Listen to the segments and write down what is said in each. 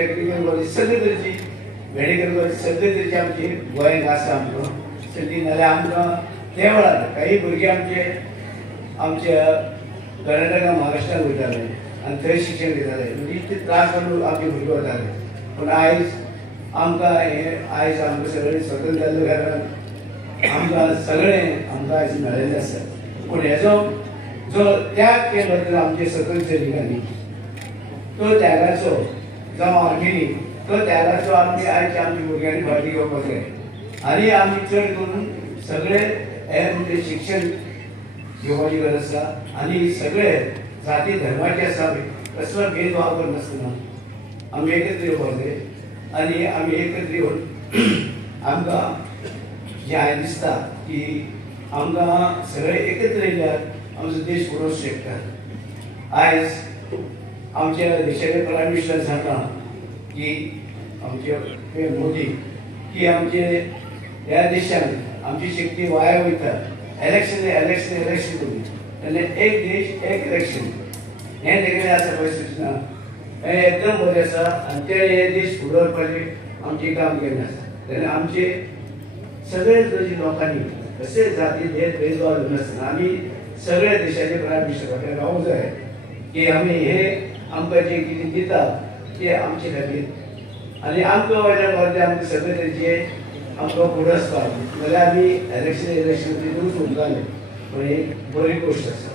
Technical college सगळे तरेची medical college सगळे तरेची आमची गोंयांत आसा आमकां संदी नाल्यार आमकां त्या वेळार काही भुरगे आमच्या कर्नाटका महाराष्ट्रात वयताले आनी थंय शिक्षण घेताले म्हणजे इतले त्रास काडून आमचे भुरगे वताले पूण आयज आमकां सगळें स्वतंत्र जाल्ले कारण आमकां आयज मेळिल्लें आसा पूण हेजो जो त्याग केलो तर आमचे स्वतंत्र सैनिकांनी तो त्यागाचो जावं आर्मीनी तो त्यागाचो आमी आयज आमच्या भुरग्यांनी फाटी घेवपाक जाय आनी आमी चड करून सगळे हे म्हणजे शिक्षण घेवपाची गरज आसा आनी सगळे जाती धर्माचे आसा कसलो भेदभाव करनासतना आमी एकत्र येवपाक जाय आनी आमी एकत्र येवन आमकां जे आयज दिसता की आमकां सगळे एकत्र येयल्यार आमचो देश फुडोवंक शकता। आयज आमच्या देशाचे प्रायम मिनिस्टर सांगता की आमचे मोदी की आमचे ह्या देशान आमची शक्ती वाया वयता इलेक्शन करून तेन्ना एक देश एक इलेक्शन हें तेगेलें आसा पळय सूचना हें एकदम बरें आसा आनी ते हे देश फुडें व्हरपाचें आमचें काम केल्लें आसा तेन्ना आमचे सगळे लोकांनी कशे जाती भेदभाव नासतना आमी सगळ्या देशाचे प्रायम मिनिस्टर कडेन रावूंक जाय की आमी हे आमकां जें कितें दिता तें आमचे खातीर आनी आमकां वयल्यान व्हरता आमकां सगळे तरेचे आमकां फुडें वचपाक नाल्यार आमी इलेक्शन दूर उरताले पूण एक बरी गोश्ट आसा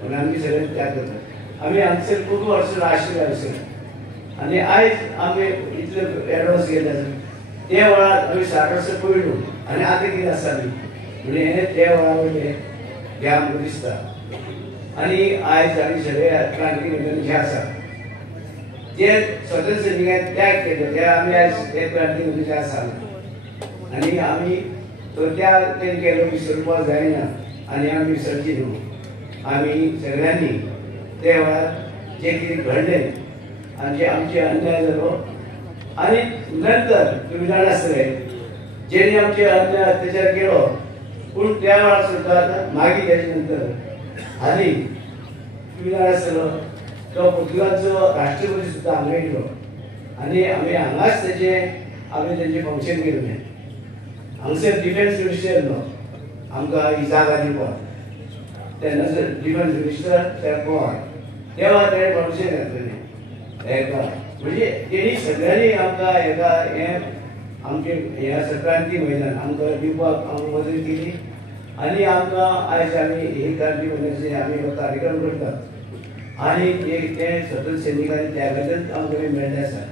पूण आमी सगळे त्याग करता आमी हांगसर खूब वर्सां राशिल्ले हांगसर आनी आयज आमी इतले एडवान्स गेले आसा त्या वेळार आमी 60 वर्सां पयलू आनी आतां कितें आसा आमी म्हणजे हे त्या वेळार वयले हे आमकां दिसता आनी आयज आमी सगळे क्रांती जे आसा जे स्वतंत्र सैनिकांनी त्याग केलो ते आमी आयज हे क्रांती जे आसा आनी आमी तो त्याग तेणी केलो विसरपाक जायना आनी आमी विसरची न्हू आमी सगळ्यांनी त्या वेळार जे कितें घडलें आनी जे आमचे अन्याय जालो आनी नंतर तुमी जाणा आसतले जेणी आमचे अन्याय अत्याचार केलो पूण त्या वेळार सुद्दां मागीर तेजे नंतर आनी तुमी जाणा आसतलो तो पुर्तुगालचो राष्ट्रपती सुद्दां हांगा येयलो आनी आमी हांगाच आमी तेजें फंक्शन केल्लें हांगसर डिफेन्स मिनिस्टर येयलो आमकां ही जागा दिवपाक तेन्ना डिफेन्स मिनिस्टर ते गोंय तेव्हा तेणें फंक्शन घातलेलें हेका म्हणजे तेणी सगळ्यांनी आमकां हेका हें आमचे ह्या संक्रांती मैदान आमकां दिवपाक आमकां मदत केली आनी आमकां आयज आमी ही क्रांती मैदानाचे आमी हो कार्यक्रम करतात आनी ते स्वतंत्र सैनिकांनी त्या खातीर आमकां मेळ्ळें आसा